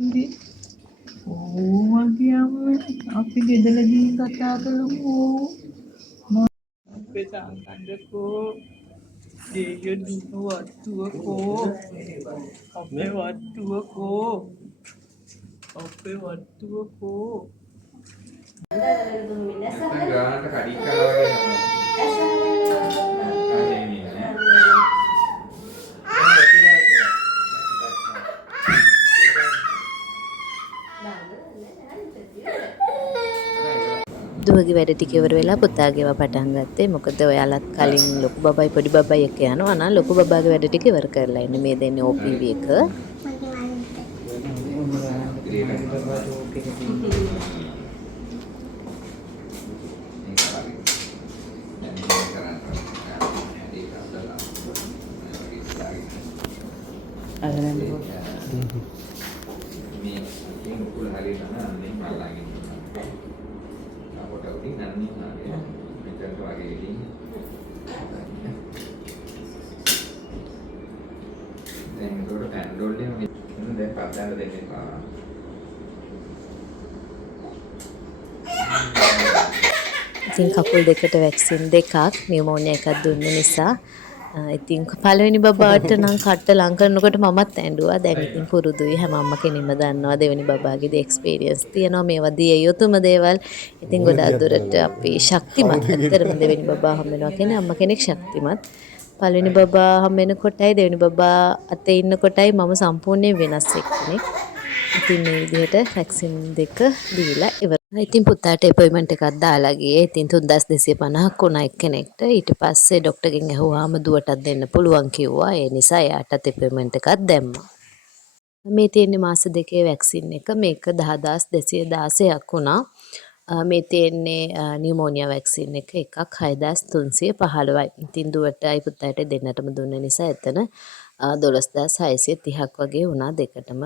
මගේ අම්මේ අපි ගෙදර ගිහින් කතා කරමු. අපේ සංකල්පකෝ දෙය දුන්නු වත්තුවකෝ අපේ වත්තුවකෝ අපේ වත්තුවකෝ ගානට කඩි කරලා වගේ දුවගේ වැඩ ටික ඉවර වෙලා පුතාගේව පටන් ගත්තේ. මොකද ඔයාලත් කලින් ලොකු බබයි පොඩි බබයි එක්ක යනවා නම් ලොකු බබාගේ වැඩ ටික ඉවර කරලා ඉන්නේ. මේ දෙන්නේ OPV එක. ඉතින් කකුල් දෙකට වැක්සින් දෙකක් නියුමෝනියා එකක් දුන්න නිසා ඉතින් පළවෙනි බබාට නම් කට්ට ලං කරනකොට මමත් ඇඬුවා. දැන් ඉතින් පුරුදුයි. හැම අම්ම කෙනෙක්ම දන්නවා දෙවෙනි බබාගේදී එක්ස්පීරියන්ස් තියෙනවා. මේවා දිය යුතුම දේවල්. ඉතින් ගොඩාක් දුරට අපි ශක්තිමත්. ඇත්තටම දෙවෙනි බබා හම්බ වෙනවා කියන්නේ අම්ම කෙනෙක් ශක්තිමත්. පළවෙනි බබා හම්බ වෙනකොටයි දෙවෙනි බබා අතේ ඉන්නකොටයි මම සම්පූර්ණයෙන් වෙනස් එක්කෙනෙක්. ඉතින් මේ විදිහට වැක්සින් දෙක දීලා ඉවරයි. ඉතින් පුතාට අපොයින්ට්මන්ට් එකක් දාලා ගියේ. ඉතින් 3250ක් වුණා එක්කෙනෙක්ට. ඊට පස්සේ ડોක්ටර්ගෙන් ඇහුවාම දුවටත් දෙන්න පුළුවන් කිව්වා. ඒ නිසා එයාටත් අපොයින්ට්මන්ට් එකක් දැම්මා. මේ තියෙන්නේ මාස දෙකේ වැක්සින් එක. මේක 10216ක් වුණා. මේ තියෙන්නේ නියුමෝනියා වැක්සින් එක එකක් 6315යි. ඉතින් දුවටයි පුතාට දෙන්නටම දුන්න නිසා එතන 12630ක් වගේ වුණා දෙකටම.